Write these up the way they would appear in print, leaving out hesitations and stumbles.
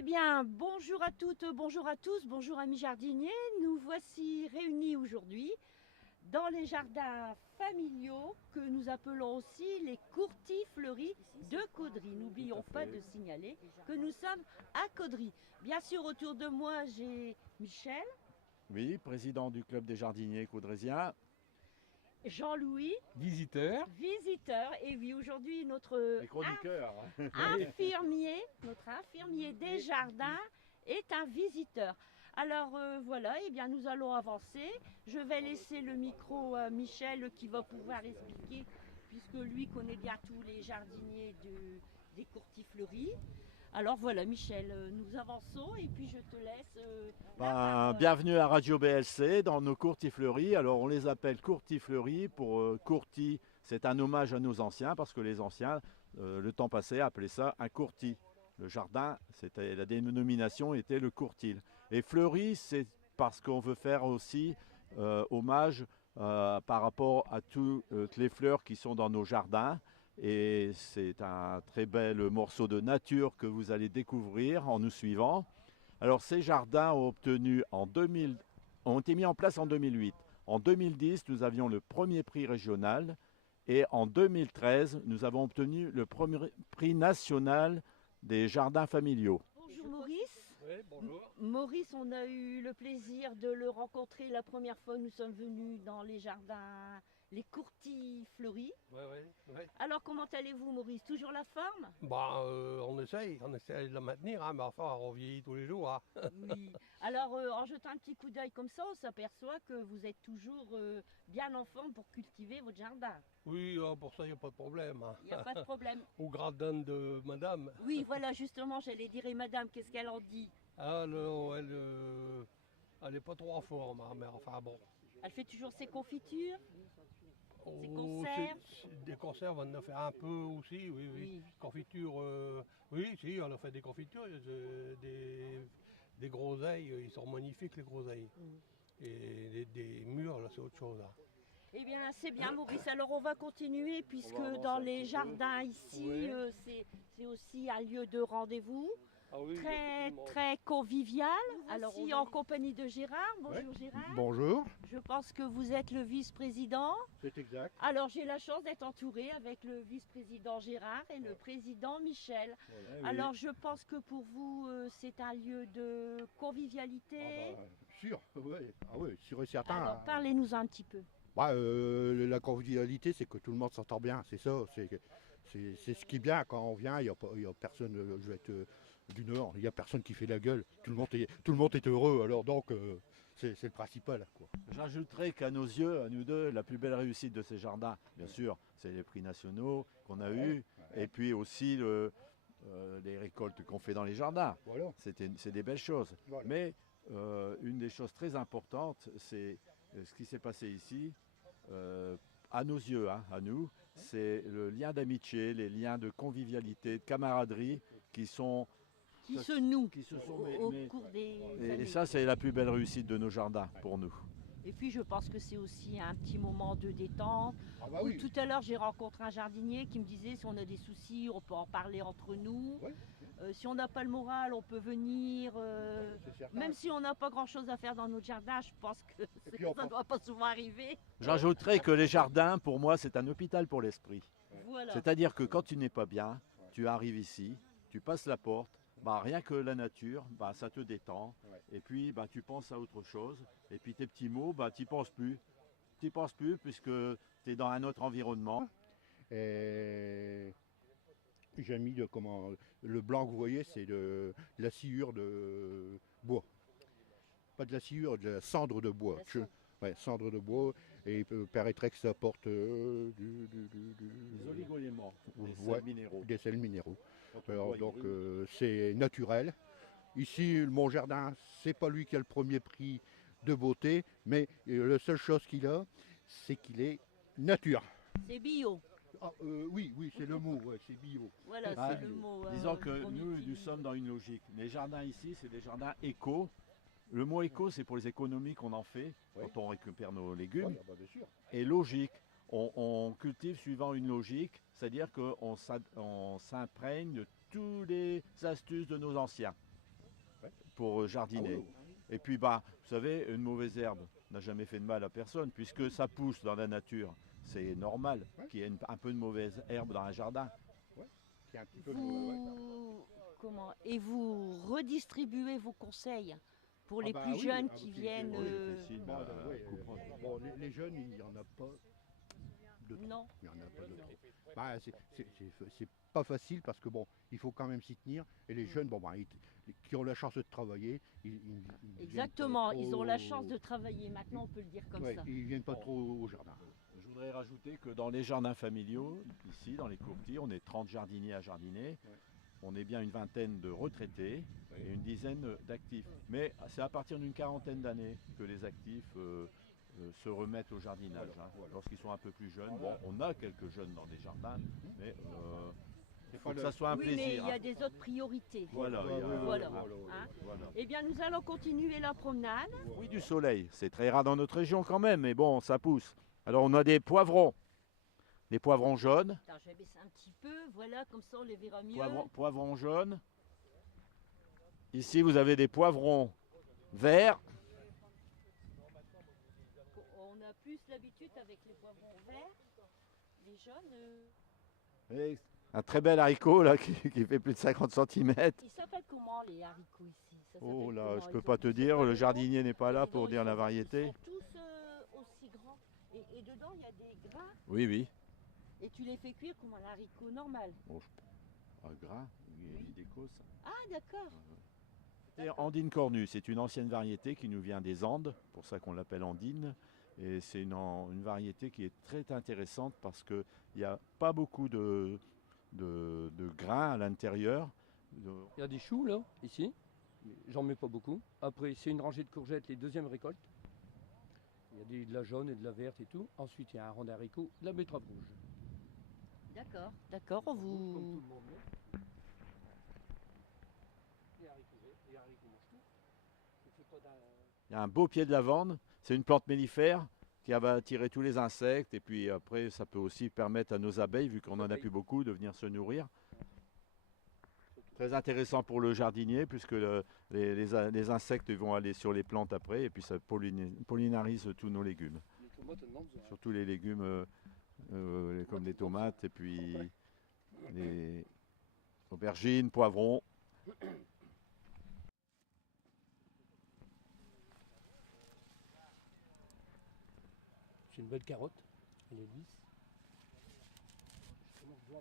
Eh bien, bonjour à toutes, bonjour à tous, bonjour amis jardiniers. Nous voici réunis aujourd'hui dans les jardins familiaux que nous appelons aussi les courtis fleuris de Caudry. N'oublions pas de signaler que nous sommes à Caudry. Bien sûr, autour de moi, j'ai Michel, Oui, président du club des jardiniers caudrésiens. Jean-Louis, Visiteur. visiteur, et oui, aujourd'hui, notre Les chroniqueurs. infirmier des jardins est un visiteur. Alors voilà, eh bien nous allons avancer. Je vais laisser le micro à Michel qui va pouvoir expliquer, puisque lui connaît bien tous les jardiniers des courtis fleuris. Alors voilà Michel, nous avançons et puis je te laisse la parole. Bienvenue à Radio BLC dans nos courtis fleuris. Alors on les appelle courtis fleuris pour courtis. C'est un hommage à nos anciens parce que les anciens, le temps passé, appelaient ça un courtis. Le jardin, c'était la dénomination était le courtil. Et fleuri, c'est parce qu'on veut faire aussi hommage par rapport à toutes les fleurs qui sont dans nos jardins. Et c'est un très bel morceau de nature que vous allez découvrir en nous suivant. Alors ces jardins ont été mis en place en 2008. En 2010, nous avions le premier prix régional et en 2013, nous avons obtenu le premier prix national des jardins familiaux. Bonjour Maurice. Oui, bonjour. Maurice, on a eu le plaisir de le rencontrer la première fois. Nous sommes venus dans les jardins, les courtis fleuris. Ouais. Alors, comment allez-vous, Maurice? Toujours la forme? On essaye de la maintenir, hein, mais enfin, on vieillit tous les jours. Hein. Oui. Alors, en jetant un petit coup d'œil comme ça, on s'aperçoit que vous êtes toujours bien en forme pour cultiver votre jardin. Oui, pour ça, il n'y a pas de problème. Hein. Il n'y a pas de problème. Au gradin de madame. Oui, voilà, justement, j'allais dire, et madame, qu'est-ce qu'elle en dit? Ah non, elle n'est pas trop en forme, hein, mais enfin bon. Elle fait toujours ses confitures? Des Oh, conserves. des conserves, on en a fait un peu aussi, oui. Oui. Confiture, oui, si, on a fait des confitures, des groseilles, ils sont magnifiques les groseilles. Et des mûres, là, c'est autre chose. Là. Eh bien, c'est bien, Maurice. Alors, on va continuer, puisque On va avancer dans un les petit jardins ici, Oui. C'est aussi un lieu de rendez-vous. Ah oui, Très convivial. Alors, aussi en compagnie de Gérard. Bonjour Gérard. Bonjour, Je pense que vous êtes le vice-président. c'est exact. Alors, j'ai la chance d'être entourée avec le vice-président Gérard et le président Michel. Alors, je pense que pour vous, c'est un lieu de convivialité. Sûr, ouais. Ah oui, sûr et certain. Alors, parlez-nous un petit peu. La convivialité, c'est que tout le monde s'entend bien, c'est ça. C'est ce qui est bien quand on vient, il n'y a personne, je vais être du Nord, il n'y a personne qui fait la gueule, tout le monde est heureux, alors donc c'est le principal. Quoi. J'ajouterais qu'à nos yeux, à nous deux, la plus belle réussite de ces jardins, bien sûr, c'est les prix nationaux qu'on a eus, et puis aussi les récoltes qu'on fait dans les jardins. Voilà. C'est des belles choses. Voilà. Mais une des choses très importantes, c'est ce qui s'est passé ici, à nos yeux, hein, à nous, c'est le lien d'amitié, les liens de convivialité, de camaraderie qui sont... Qui se noue qui se sont au cours des et années. ça, c'est la plus belle réussite de nos jardins pour nous. Et puis je pense que c'est aussi un petit moment de détente. Ah bah oui. Tout à l'heure j'ai rencontré un jardinier qui me disait si on a des soucis on peut en parler entre nous. Ouais. Si on n'a pas le moral on peut venir. C'est certain. Même si on n'a pas grand chose à faire dans notre jardin, je pense que puis, on ça ne peut- doit pas souvent arriver. J'ajouterais que les jardins, pour moi, c'est un hôpital pour l'esprit. Voilà. C'est-à-dire que quand tu n'es pas bien, tu arrives ici, tu passes la porte, rien que la nature, ça te détend. Ouais. Et puis tu penses à autre chose. Et puis tes petits mots, tu n'y penses plus. Tu n'y penses plus puisque tu es dans un autre environnement. Et j'ai mis le blanc que vous voyez, c'est de la sciure de bois. Pas de la sciure, de la cendre de bois. La cendre. Ouais, cendre de bois. Et il paraîtrait que ça apporte Les oligoéléments, les Ouais. sels minéraux. des sels minéraux. Quand on Alors, boit, donc il brille. c'est naturel. Ici, mon jardin, c'est pas lui qui a le premier prix de beauté, mais la seule chose qu'il a, c'est qu'il est nature. C'est bio. Oui, c'est le mot, ouais, c'est bio. Voilà, Ah, c'est le mot. Disons que qu'on nous utilise. sommes dans une logique. Les jardins ici, c'est des jardins éco. Le mot éco, c'est pour les économies qu'on en fait Oui. quand on récupère nos légumes. Ouais, bien sûr. Et logique, on cultive suivant une logique, c'est-à-dire qu'on s'imprègne de toutes les astuces de nos anciens. pour jardiner. Et puis, bah, vous savez, une mauvaise herbe n'a jamais fait de mal à personne, puisque ça pousse dans la nature. C'est normal qu'il y ait un peu de mauvaise herbe dans un jardin. Qui est un petit peu Comment? Et vous redistribuez vos conseils pour les plus oui, jeunes ah, qui oui, viennent. Bon, les jeunes, il n'y en a pas de trop. Non. Il y en a pas de trop. Bah, c'est pas facile parce que bon, il faut quand même s'y tenir. Et les jeunes, bon, bah, qui ont la chance de travailler, ils Exactement, viennent pas ils ont trop- la chance de travailler maintenant, on peut le dire comme Ouais, ça. ils viennent pas trop au jardin. Je voudrais rajouter que dans les jardins familiaux, ici, dans les courtis, on est 30 jardiniers à jardiner. Ouais. On est bien une vingtaine de retraités et une dizaine d'actifs. Mais c'est à partir d'une quarantaine d'années que les actifs se remettent au jardinage. Voilà. Lorsqu'ils sont un peu plus jeunes, bon, on a quelques jeunes dans des jardins, mais il faut pas que le- ça soit un Oui, mais plaisir. il y a des autres priorités. Voilà, il y a- Voilà. voilà. Hein. Eh bien, nous allons continuer la promenade. Oui, du soleil. C'est très rare dans notre région quand même, mais bon, ça pousse. Alors on a des poivrons jaunes. Attends, je vais baisser un petit peu, voilà, comme ça on les verra mieux. Poivrons jaunes. Ici, vous avez des poivrons verts. On a plus l'habitude avec les poivrons verts, les jaunes. Et un très bel haricot là, qui fait plus de 50 cm. Ils s'appellent comment les haricots ici? Ça s'appelle Oh là, comment? je peux Ils pas ont- te ils dire, sont le pas jardinier n'est pas là grands. pour dire la variété. Ils sont tous aussi grands. Et dedans, il y a des grains. Oui, oui. Et tu les fais cuire comme un haricot normal. Un grain, il décose. Ah, d'accord. C'est Andine cornue, c'est une ancienne variété qui nous vient des Andes, pour ça qu'on l'appelle Andine. Et c'est une variété qui est très intéressante parce qu'il n'y a pas beaucoup de grains à l'intérieur. Il y a des choux là, ici. J'en mets pas beaucoup. Après, c'est une rangée de courgettes, les deuxièmes récoltes. Il y a de la jaune et de la verte et tout. Ensuite, il y a un rang d'haricots, de la betterave rouge. D'accord, d'accord. Comme Vous... tout le monde met. Les haricots verts, les haricots mangent tout. Je fais pas d'un- Il y a un beau pied de lavande, c'est une plante mellifère qui va attirer tous les insectes et puis après ça peut aussi permettre à nos abeilles, vu qu'on n'en a plus beaucoup, de venir se nourrir. Très intéressant pour le jardinier puisque les insectes vont aller sur les plantes après et puis ça pollinarise tous nos légumes. Les tomates, elles demandent ça. Surtout les légumes comme les tomates et puis les aubergines, poivrons. C'est une belle carotte, elle est lisse. Je commence bien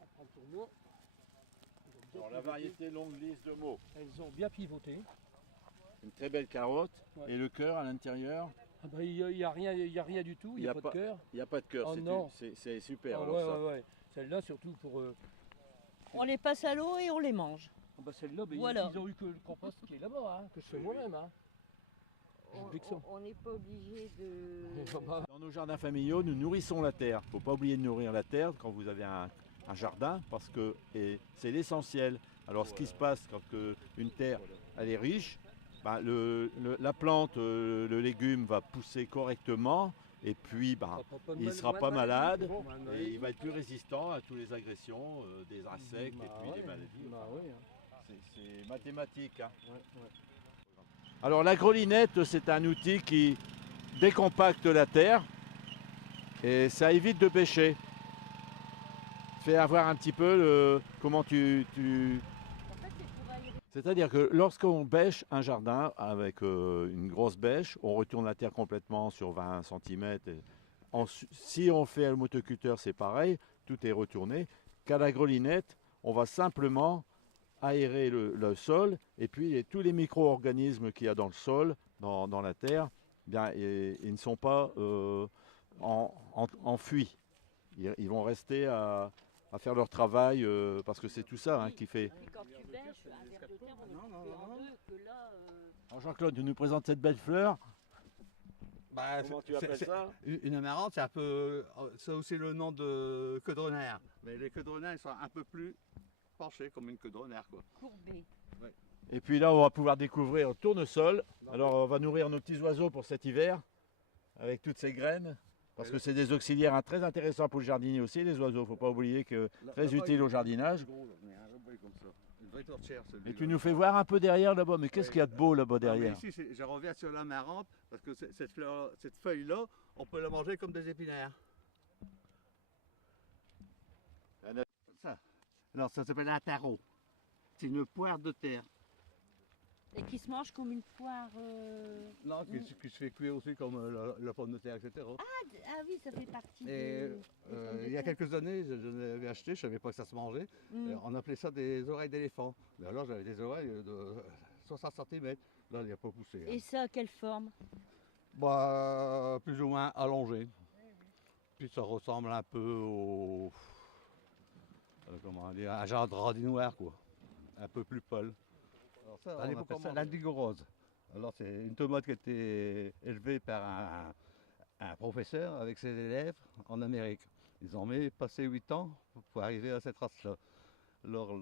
à prendre tournoi. Alors, la variété longue lisse de Meaux. Elles ont bien pivoté. Une très belle carotte. Ouais. Et le cœur à l'intérieur, Ah bah, il n'y a rien du tout, il n'y a, pas de cœur. il n'y a pas de cœur. Oh c'est non. c'est super. Ah alors ouais, ça. ouais. Celle-là, surtout pour. On les passe à l'eau et on les mange. Ah bah celle-là, bah, Voilà. ils ont eu que le compost qui est là-bas, hein, que je fais moi-même. Hein. Je dis que ça. On n'est pas obligé de... Dans nos jardins familiaux, nous nourrissons la terre. Il ne faut pas oublier de nourrir la terre quand vous avez un jardin parce que c'est l'essentiel. Alors ce qui se passe quand une terre elle est riche, bah, la plante, le légume va pousser correctement et puis bah, il ne sera pas malade et il va être plus résistant à toutes les agressions des insectes et puis des maladies. Bah ouais, hein. C'est mathématique. Hein. Alors la grelinette, c'est un outil qui décompacte la terre et ça évite de bêcher. Fait avoir un petit peu comment En fait, c'est pour aérer. C'est-à-dire que lorsqu'on bêche un jardin avec une grosse bêche, on retourne la terre complètement sur 20 cm. Si on fait un motoculteur, c'est pareil, tout est retourné. Qu'à la grelinette, on va simplement aérer le sol et puis tous les micro-organismes qu'il y a dans le sol, dans la terre, bien, ils ne sont pas enfuis. Ils vont rester à faire leur travail parce que c'est tout ça hein, qui fait. Et quand tu bêches, un ver de terre, on est coupé en deux, que là... Alors Jean-Claude, tu nous présentes cette belle fleur. Bah, Comment tu appelles ça? Une amarante, c'est un peu. C'est aussi le nom de queue de renard. Mais les queues de renard, ils sont un peu plus penchés, comme une queue de renard, quoi. courbé. Et puis là, on va pouvoir découvrir le tournesol. Alors, on va nourrir nos petits oiseaux pour cet hiver avec toutes ces graines. Parce que c'est des auxiliaires hein, très intéressants pour le jardinier aussi, les oiseaux. Il ne faut pas oublier que très utiles au jardinage. une vraie tourtière celui-là. Et tu nous fais voir un peu derrière là-bas, mais qu'est-ce Oui. qu'il y a de beau là-bas Ah, mais derrière? ici, je reviens sur l'amarante parce que cette feuille-là, on peut la manger comme des épinards. Ça, alors ça s'appelle un taro. C'est une poire de terre. Et qui se mange comme une poire. Non, qui se fait cuire aussi comme la pomme de terre, etc. Ah oui, ça fait partie Et des pommes de il y a terre. quelques années, je l'avais acheté, je ne savais pas que ça se mangeait. Mm. On appelait ça des oreilles d'éléphant. Mais alors j'avais des oreilles de 60 cm. Là, il n'y a pas poussé. Hein. Et ça, quelle forme? Bah, plus ou moins allongé. Puis ça ressemble un peu au. Comment dire, un genre de radis noir, quoi. Un peu plus pâle. Alors ça, on appelle ça l'indigo rose. Alors c'est une tomate qui a été élevée par un professeur avec ses élèves en Amérique. Ils ont passé 8 ans pour arriver à cette race-là. Alors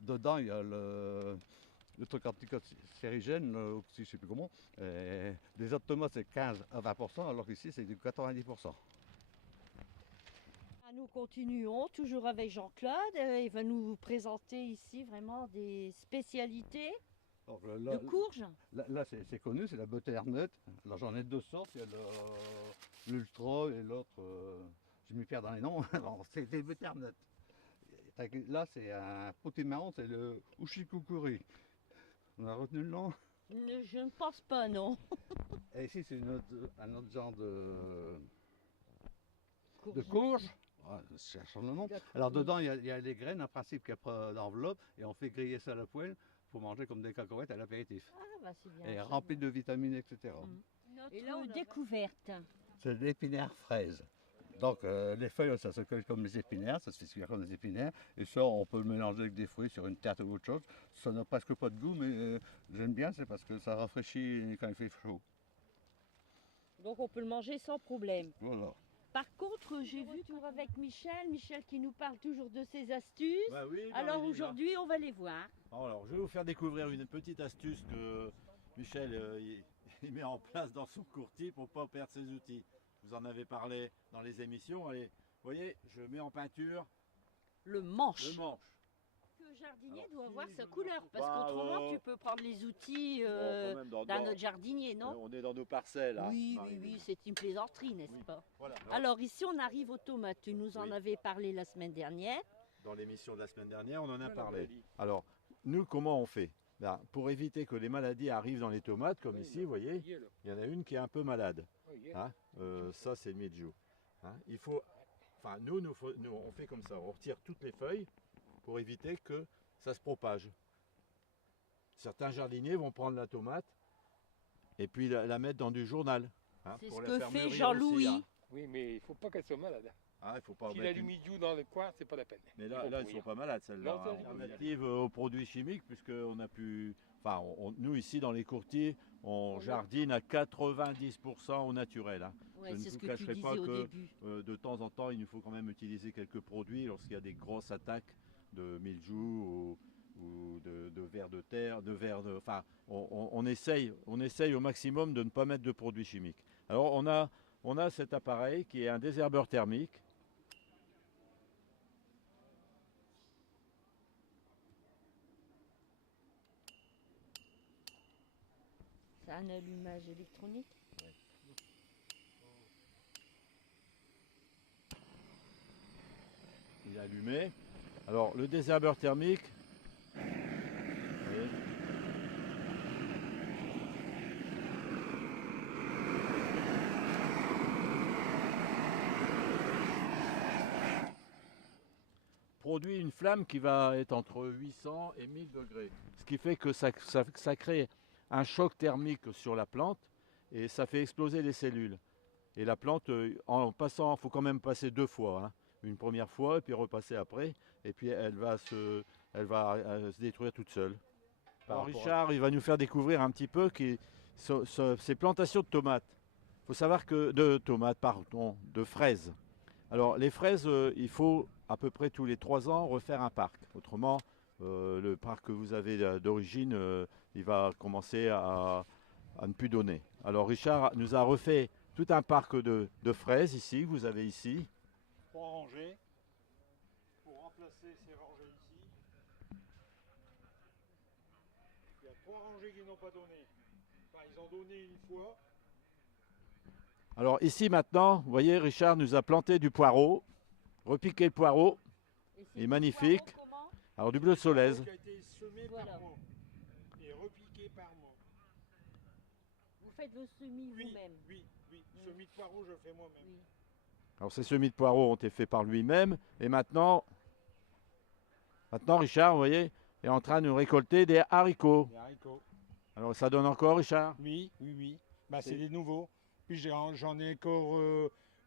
dedans, il y a le truc anticancérigène, je ne sais plus comment. Les autres tomates, c'est 15 à 20%, alors qu'ici, c'est du 90%. Nous continuons toujours avec Jean-Claude. Il va nous présenter ici vraiment des spécialités Alors, de courges. Là, c'est connu, c'est la butternut. Alors j'en ai deux sortes, il y a l'ultra et l'autre, je m'y perds dans les noms. Alors c'est des butternut. Là, c'est un potimarron, c'est le ushikukuri. On a retenu le nom? Je ne pense pas, non. Et ici, c'est un autre genre de courge. Ah, je cherche le nom. Alors dedans, il y a les graines, en principe, qui a d'enveloppe, et on fait griller ça à la poêle pour manger comme des cacahuètes à l'apéritif. Ah, bah, c'est bien. Et rempli de vitamines, etc. Et là, découverte. C'est l'épinard fraise. Donc les feuilles, ça se cueille comme les épinards, ça se fait cuire comme des épinards. Et ça, on peut le mélanger avec des fruits sur une tarte ou autre chose. Ça n'a presque pas de goût, mais j'aime bien, c'est parce que ça rafraîchit quand il fait chaud. Donc on peut le manger sans problème. Voilà. Par contre, j'ai vu toujours avec Michel qui nous parle toujours de ses astuces. Bah oui, Alors aujourd'hui, on va les voir. Alors, je vais vous faire découvrir une petite astuce que Michel il met en place dans son courtis pour ne pas perdre ses outils. Vous en avez parlé dans les émissions. Allez, vous voyez, je mets en peinture Le manche. le manche. Le jardinier Alors, doit si avoir je sa me couleur, retrouve parce pas, qu'autrement tu peux prendre les outils Bon, quand même, d'un autre jardinier, non? On est dans nos parcelles. Hein, Oui, Marie. oui, c'est une plaisanterie, n'est-ce Oui. pas? Voilà. Alors ici, on arrive aux tomates. Tu nous en Oui. avais parlé la semaine dernière. Dans l'émission de la semaine dernière, on en a parlé. Alors, nous, comment on fait? Ben, pour éviter que les maladies arrivent dans les tomates, comme ici, vous voyez, il y en a une qui est un peu malade. Hein, ça, c'est le mildiou. Hein, il faut, enfin, nous, on fait comme ça. On retire toutes les feuilles pour éviter que ça se propage. Certains jardiniers vont prendre la tomate et puis la mettre dans du journal. Hein, C'est pour ce la que faire fait mûrir Jean-Louis. aussi, hein. Oui, mais il ne faut pas qu'elle soit malade. Ah, il faut pas S'il a mettre du une- mildiou dans le coin, c'est pas la peine. Mais Ils là, vont ils ne pourrir. sont pas malades, celles-là. Non, ça, Hein. ils vont Alternative aux produits chimiques, puisqu'on a pu. Enfin, nous, ici, dans les courtiers, on jardine à 90% au naturel. Hein. Ouais, Je ne c'est ce vous que tu cacherai disais pas au que début. de temps en temps, il nous faut quand même utiliser quelques produits lorsqu'il y a des grosses attaques de mildiou ou de vers de terre, enfin, on essaye au maximum de ne pas mettre de produits chimiques. Alors, on a cet appareil qui est un désherbeur thermique. C'est un allumage électronique. Il est allumé. Alors, le désherbeur thermique. Vous voyez, produit une flamme qui va être entre 800 et 1000 degrés. Ce qui fait que ça crée un choc thermique sur la plante et ça fait exploser les cellules. Et la plante, en passant, il faut quand même passer 2 fois. Hein. Une première fois et puis repasser après. Et puis elle va se détruire toute seule. Alors Richard, il va nous faire découvrir un petit peu ces plantations de tomates. Il faut savoir que de fraises. Alors les fraises, il faut à peu près tous les 3 ans refaire un parc. Autrement, le parc que vous avez d'origine, il va commencer à ne plus donner. Alors Richard nous a refait tout un parc de fraises ici, que vous avez ici. Pour ranger, pour remplacer ces rangées ici. 3 rangées qui n'ont pas donné. Enfin, ils ont donné une fois. Alors ici maintenant, vous voyez, Richard nous a planté du poireau, repiqué le poireau, Et c'est il est du magnifique. poireau comment? Alors du bleu de Solèze. Qui a été semé Voilà. par moi. Et repiqué par moi. Vous faites le semis Oui, vous-même. oui, oui. Semis de poireau, je le fais moi-même. Oui. Alors ces semis de poireaux ont été faits par lui-même. Et maintenant, Richard, vous voyez, est en train de récolter des haricots. Les haricots. Alors ça donne encore, Richard? Oui, oui, oui. Bah, c'est C'est- des nouveaux. Puis j'en ai encore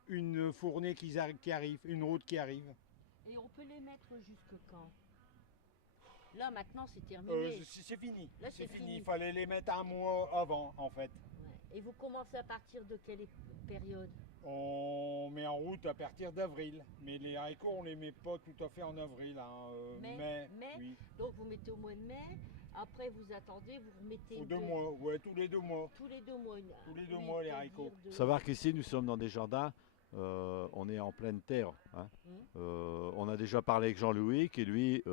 une fournée qui arrive, une route qui arrive. Et on peut les mettre jusque quand? Là maintenant c'est terminé. C'est fini. Là, C'est c'est fini. fini. Il fallait les mettre un mois avant, en fait. Ouais. Et vous commencez à partir de quelle période? On met en route à partir d'avril. Mais les haricots, on les met pas tout à fait en avril. Hein. Mai, oui. Donc vous mettez au mois de mai, après vous attendez, vous remettez Faut 2 mois, ouais, tous les 2 mois. tous les 2 mois. Tous les 2 mois, les pour haricots. dire de- Faut savoir qu'ici nous sommes dans des jardins, on est en pleine terre. Hein. On a déjà parlé avec Jean-Louis qui lui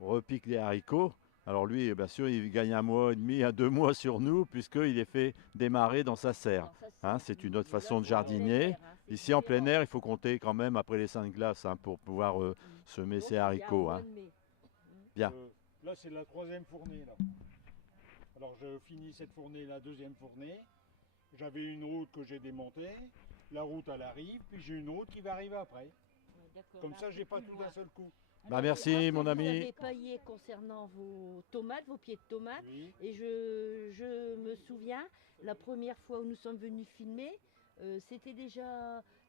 repique les haricots. Alors lui, bien sûr, il gagne 1 mois et demi à 2 mois sur nous puisqu'il est fait démarrer dans sa serre. Alors, ça, Hein, c'est une autre là, façon de c'est en plein jardiner. air, hein, c'est Ici en plein différent. air, il faut compter quand même après les seins de glace hein, pour pouvoir semer Donc, ses il y a un haricots. mois Hein. de mai. Bien. Là, c'est la 3e fournée. Là. Alors, je finis cette fournée, la 2e fournée. J'avais une route que j'ai démontée. La route, elle arrive. Puis j'ai une route qui va arriver après. Ouais, d'accord, Comme là, ça, un j'ai peu pas plus tout loin. d'un seul coup. Bah, Alors, merci, après, mon vous ami. avez paillé concernant vos tomates, vos pieds de tomates. Oui. Et je me souviens, la première fois où nous sommes venus filmer,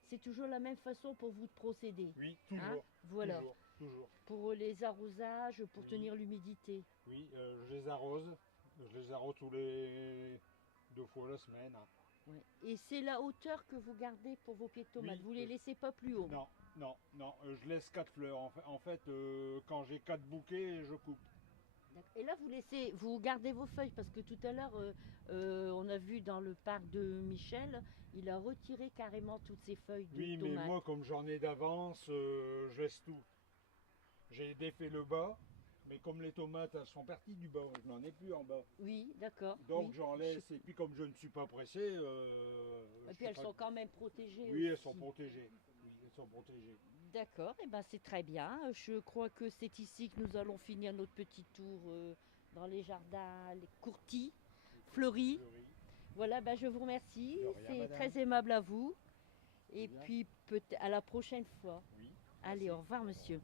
c'est toujours la même façon pour vous de procéder. Oui, hein. toujours. Voilà, Toujours, toujours. pour les arrosages, pour Oui. tenir l'humidité. Oui, je les arrose. Je les arrose tous les 2 fois la semaine. Hein. Ouais. Et c'est la hauteur que vous gardez pour vos pieds de tomates. Oui, Vous les oui. laissez pas plus haut. Non, non, non. Je laisse 4 fleurs. En fait, quand j'ai 4 bouquets, je coupe. D'accord. Et là, vous gardez vos feuilles parce que tout à l'heure, on a vu dans le parc de Michel, il a retiré carrément toutes ses feuilles de Oui, mais tomates. moi, comme j'en ai d'avance, je laisse tout. J'ai défait le bas, mais comme les tomates elles sont parties du bas, je n'en ai plus en bas. Oui, d'accord. Donc oui. j'en laisse, et puis comme je ne suis pas pressé. Et je puis fais elles pas sont de- quand même protégées. Oui, elles aussi. sont protégées. Oui, elles sont protégées. D'accord, et ben c'est très bien. Je crois que c'est ici que nous allons finir notre petit tour dans les jardins, les courtis, fleuris. Fleuries. Voilà, ben je vous remercie. De rien, C'est madame. très aimable à vous. Et bien. puis peut-être à la prochaine fois. Oui. Allez, au revoir monsieur.